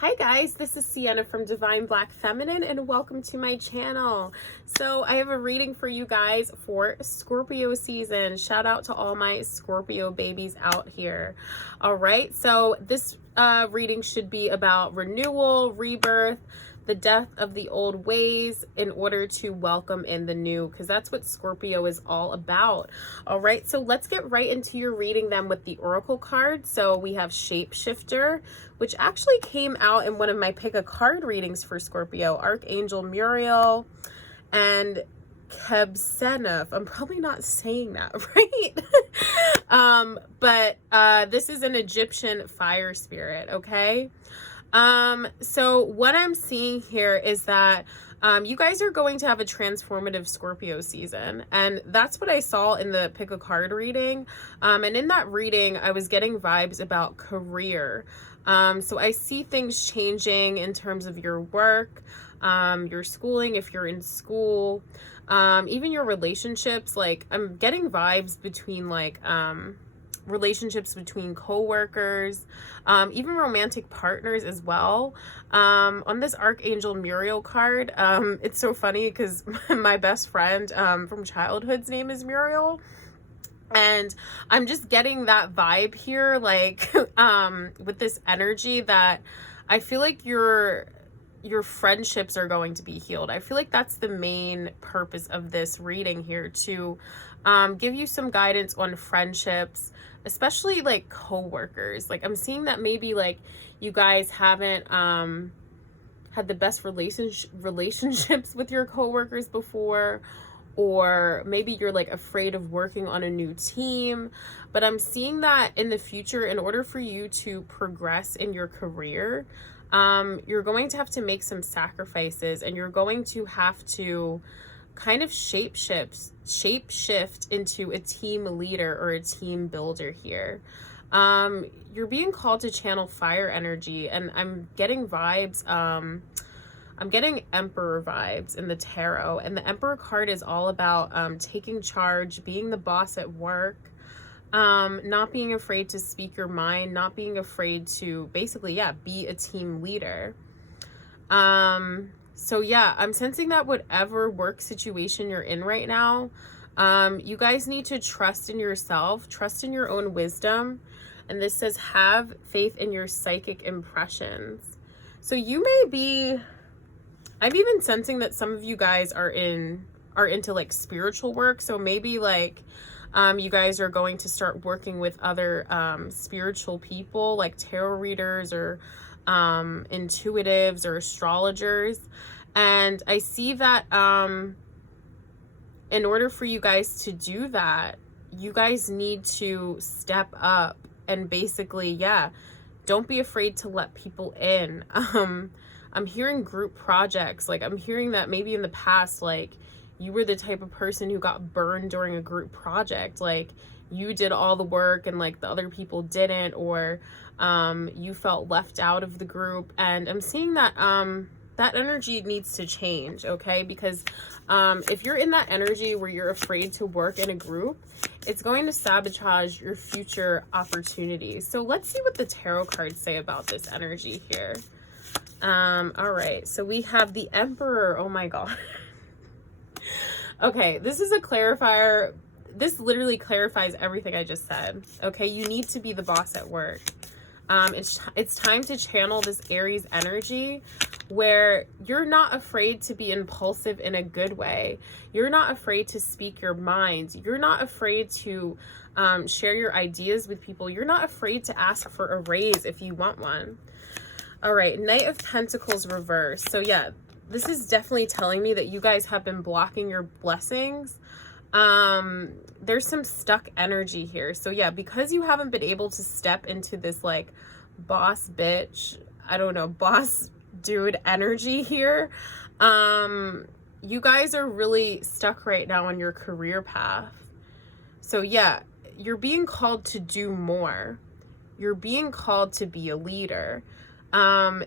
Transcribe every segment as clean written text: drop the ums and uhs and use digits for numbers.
Hi guys, this is Sienna from Divine Black Feminine and welcome to my channel. So I have a reading for you guys for Scorpio season. Shout out to all my Scorpio babies out here. All right, so this reading should be about renewal, rebirth, the death of the old ways in order to welcome in the new, because that's what Scorpio is all about. All right, so let's get right into your reading then with the oracle card. So we have Shapeshifter, which actually came out in one of my pick a card readings for Scorpio, Archangel Muriel and Kebsenov. I'm probably not saying that right. But this is an Egyptian fire spirit, okay? So what I'm seeing here is that you guys are going to have a transformative Scorpio season, and that's what I saw in the pick a card reading. And in that reading, I was getting vibes about career. So I see things changing in terms of your work, your schooling, if you're in school, even your relationships. Like I'm getting vibes between like, relationships between co-workers, even romantic partners as well. On this Archangel Muriel card, it's so funny because my best friend from childhood's name is Muriel, and I'm just getting that vibe here, like with this energy that I feel like your friendships are going to be healed. I feel like that's the main purpose of this reading here, to give you some guidance on friendships, especially like co-workers. Like I'm seeing that maybe like you guys haven't had the best relationships with your co-workers before, or maybe you're like afraid of working on a new team. But I'm seeing that in the future, in order for you to progress in your career, you're going to have to make some sacrifices, and you're going to have to kind of shape shift into a team leader or a team builder here. You're being called to channel fire energy, and I'm getting vibes, I'm getting Emperor vibes in the tarot, and the Emperor card is all about taking charge, being the boss at work, not being afraid to speak your mind, not being afraid to basically, yeah, be a team leader. So yeah, I'm sensing that whatever work situation you're in right now, you guys need to trust in yourself, trust in your own wisdom. And this says, have faith in your psychic impressions. So you may be, I'm even sensing that some of you guys are into like spiritual work. So maybe like, you guys are going to start working with other, spiritual people, like tarot readers or, intuitives or astrologers. And I see that in order for you guys to do that, you guys need to step up and basically, yeah, don't be afraid to let people in. I'm hearing group projects. Like I'm hearing that maybe in the past, like you were the type of person who got burned during a group project. Like you did all the work and like the other people didn't, or you felt left out of the group. And I'm seeing that that energy needs to change, okay? Because if you're in that energy where you're afraid to work in a group, it's going to sabotage your future opportunities. So let's see what the tarot cards say about this energy here. All right, so we have the Emperor. Oh my God. Okay, this is a clarifier. This literally clarifies everything I just said. Okay, you need to be the boss at work. It's time to channel this Aries energy where you're not afraid to be impulsive in a good way. You're not afraid to speak your mind. You're not afraid to share your ideas with people. You're not afraid to ask for a raise if you want one. All right, Knight of Pentacles reverse. So yeah, this is definitely telling me that you guys have been blocking your blessings. There's some stuck energy here. So yeah, because you haven't been able to step into this like boss bitch, I don't know, boss dude energy here, you guys are really stuck right now on your career path. So yeah, you're being called to do more. You're being called to be a leader. And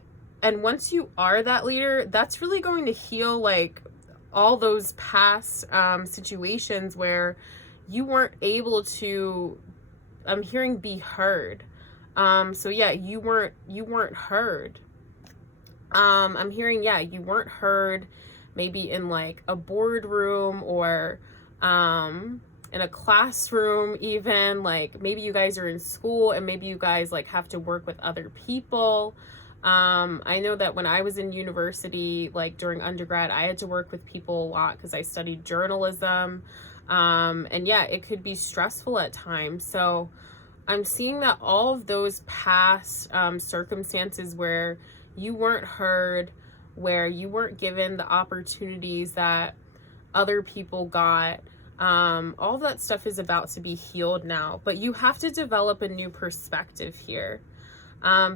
once you are that leader, that's really going to heal like all those past situations where you weren't able to, I'm hearing, be heard. So yeah, you weren't heard. I'm hearing, yeah, you weren't heard maybe in like a boardroom or in a classroom even. Like maybe you guys are in school and maybe you guys like have to work with other people. I know that when I was in university, like during undergrad, I had to work with people a lot because I studied journalism. And yeah, it could be stressful at times. So I'm seeing that all of those past circumstances where you weren't heard, where you weren't given the opportunities that other people got, all that stuff is about to be healed now. But you have to develop a new perspective here,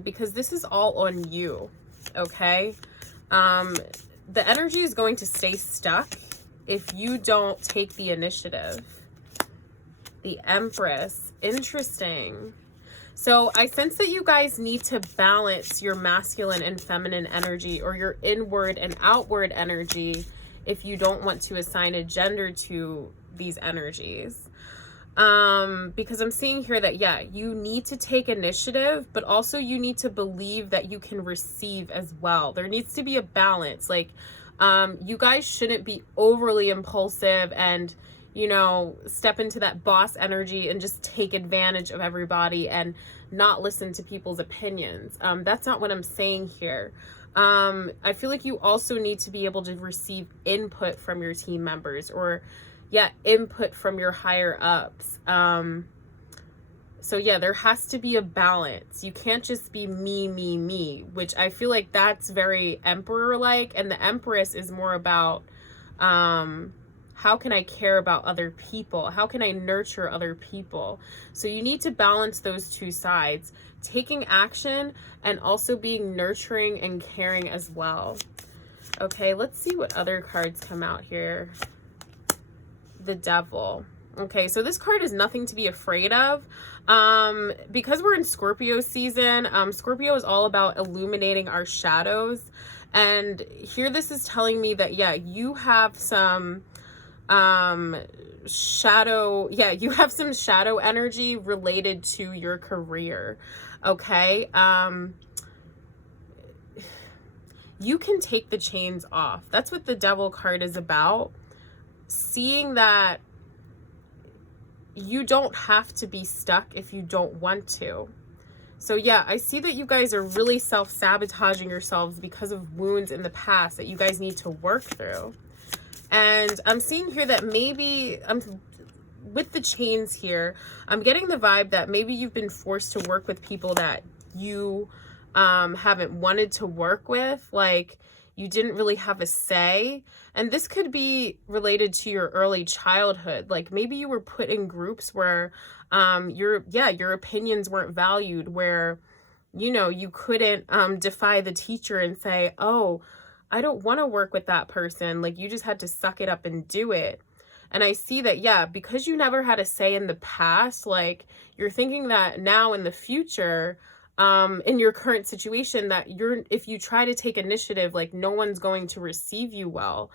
because this is all on you, okay? The energy is going to stay stuck if you don't take the initiative. The Empress, interesting. So I sense that you guys need to balance your masculine and feminine energy, or your inward and outward energy, if you don't want to assign a gender to these energies. Because I'm seeing here that, yeah, you need to take initiative, but also you need to believe that you can receive as well. There needs to be a balance. Like, you guys shouldn't be overly impulsive and, you know, step into that boss energy and just take advantage of everybody and not listen to people's opinions. That's not what I'm saying here. I feel like you also need to be able to receive input from your team members, or yeah, input from your higher ups. So yeah, there has to be a balance. You can't just be me, which I feel like that's very Emperor-like, and the Empress is more about, how can I care about other people? How can I nurture other people? So you need to balance those two sides, taking action and also being nurturing and caring as well. Okay, let's see what other cards come out here. The Devil. Okay, so this card is nothing to be afraid of. Because we're in Scorpio season, Scorpio is all about illuminating our shadows. And here this is telling me that, yeah, you have some shadow energy related to your career. Okay, you can take the chains off. That's what the Devil card is about. Seeing that you don't have to be stuck if you don't want to. So yeah, I see that you guys are really self-sabotaging yourselves because of wounds in the past that you guys need to work through. And I'm seeing here that maybe, with the chains here, I'm getting the vibe that maybe you've been forced to work with people that you haven't wanted to work with. Like, you didn't really have a say. And this could be related to your early childhood. Like maybe you were put in groups where your opinions weren't valued, where, you know, you couldn't defy the teacher and say, oh, I don't want to work with that person. Like you just had to suck it up and do it. And I see that, yeah, because you never had a say in the past, like you're thinking that now in the future, in your current situation, that if you try to take initiative, like no one's going to receive you well.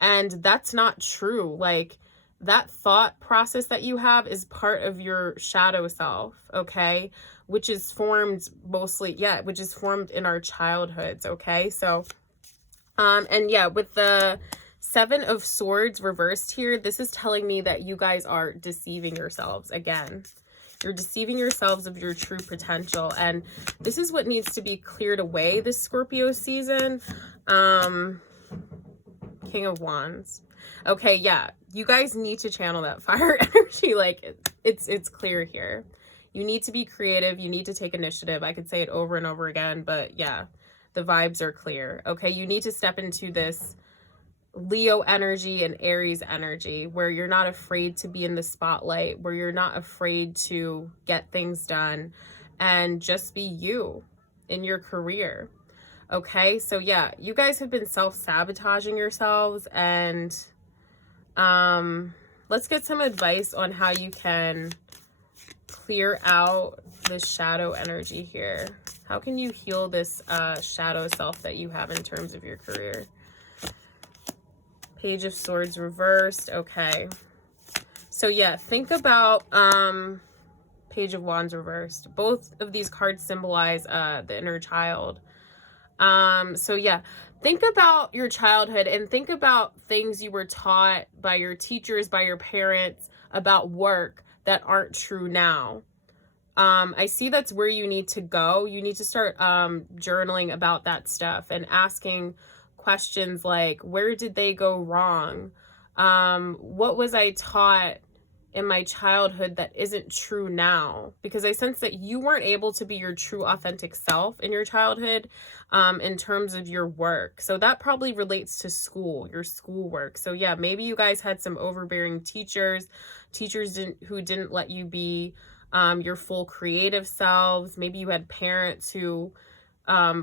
And that's not true. Like that thought process that you have is part of your shadow self, okay? Which is formed which is formed in our childhoods, okay? So, and yeah, with the Seven of Swords reversed here, this is telling me that you guys are deceiving yourselves again. You're deceiving yourselves of your true potential. And this is what needs to be cleared away this Scorpio season. King of Wands. Okay, yeah. You guys need to channel that fire energy. Like, it's clear here. You need to be creative. You need to take initiative. I could say it over and over again, but yeah, the vibes are clear. Okay, you need to step into this Leo energy and Aries energy where you're not afraid to be in the spotlight, where you're not afraid to get things done and just be you in your career. Okay, so yeah, you guys have been self-sabotaging yourselves, and let's get some advice on how you can clear out this shadow energy here. How can you heal this shadow self that you have in terms of your career? Page of Swords reversed. Okay. So yeah, think about Page of Wands reversed. Both of these cards symbolize the inner child. So yeah, think about your childhood and think about things you were taught by your teachers, by your parents about work that aren't true now. I see that's where you need to go. You need to start journaling about that stuff and asking questions like, where did they go wrong? What was I taught in my childhood that isn't true now? Because I sense that you weren't able to be your true authentic self in your childhood in terms of your work. So that probably relates to school, your schoolwork. So yeah, maybe you guys had some overbearing teachers who didn't let you be your full creative selves. Maybe you had parents who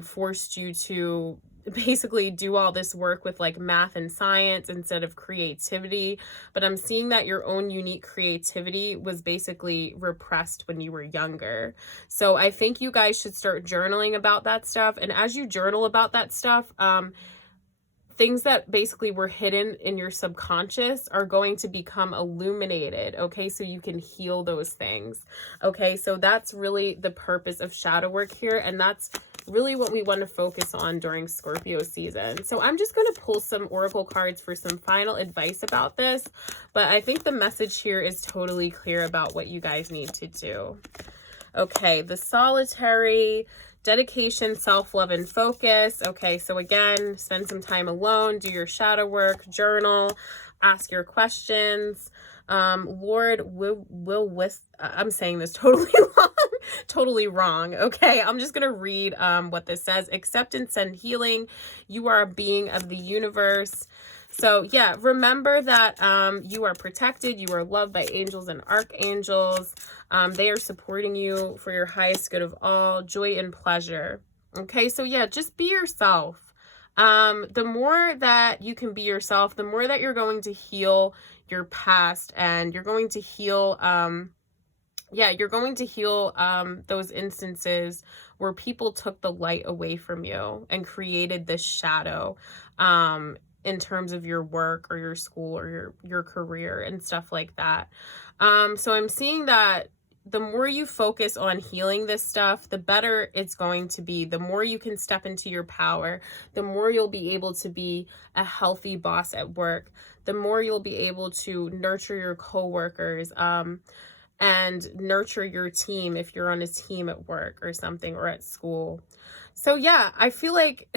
forced you to basically do all this work with like math and science instead of creativity. But I'm seeing that your own unique creativity was basically repressed when you were younger. So I think you guys should start journaling about that stuff. And as you journal about that stuff, things that basically were hidden in your subconscious are going to become illuminated, okay? So you can heal those things, okay? So that's really the purpose of shadow work here, and that's really what we want to focus on during Scorpio season. So I'm just going to pull some oracle cards for some final advice about this, but I think the message here is totally clear about what you guys need to do. Okay, the Solitary, dedication, self-love, and focus. Okay, so again, spend some time alone, do your shadow work, journal, ask your questions. Lord I'm saying this totally wrong. Totally wrong. Okay, I'm just gonna read what this says. Acceptance and healing. You are a being of the universe. So yeah, remember that you are protected. You are loved by angels and archangels. They are supporting you for your highest good of all, joy and pleasure. Okay, so yeah, just be yourself. The more that you can be yourself, the more that you're going to heal your past, and you're going to heal you're going to heal those instances where people took the light away from you and created this shadow in terms of your work or your school or your career and stuff like that. So I'm seeing that the more you focus on healing this stuff, the better it's going to be. The more you can step into your power, the more you'll be able to be a healthy boss at work, the more you'll be able to nurture your coworkers, and nurture your team if you're on a team at work or something, or at school. So yeah, I feel like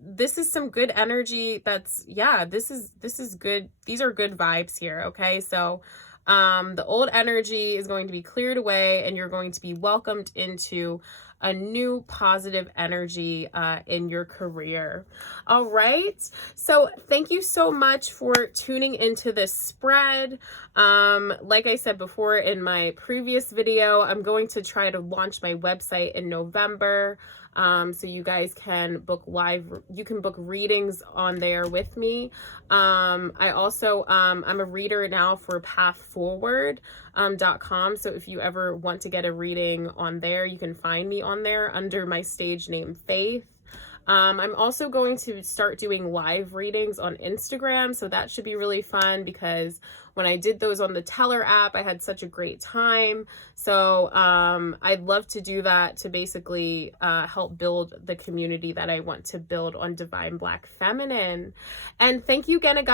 this is some good energy. This is good. These are good vibes here. Okay. So the old energy is going to be cleared away, and you're going to be welcomed into a new positive energy in your career. All right. So thank you so much for tuning into this spread. Like I said before in my previous video, I'm going to try to launch my website in November. So you guys can book readings on there with me. I also, I'm a reader now for pathforward.com. So if you ever want to get a reading on there, you can find me on there under my stage name, Faith. I'm also going to start doing live readings on Instagram, so that should be really fun, because when I did those on the Teller app, I had such a great time. So I'd love to do that to basically help build the community that I want to build on Divine Black Feminine. And thank you again,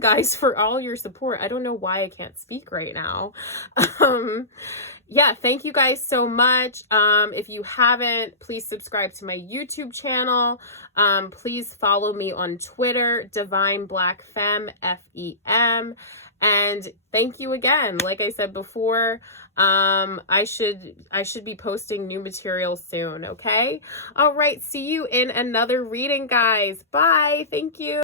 guys, for all your support. I don't know why I can't speak right now. Yeah, thank you guys so much. If you haven't, please subscribe to my YouTube channel. Please follow me on Twitter, Divine Black Femme, F-E-M. And thank you again. Like I said before, I should be posting new material soon, okay? All right, see you in another reading, guys. Bye. Thank you.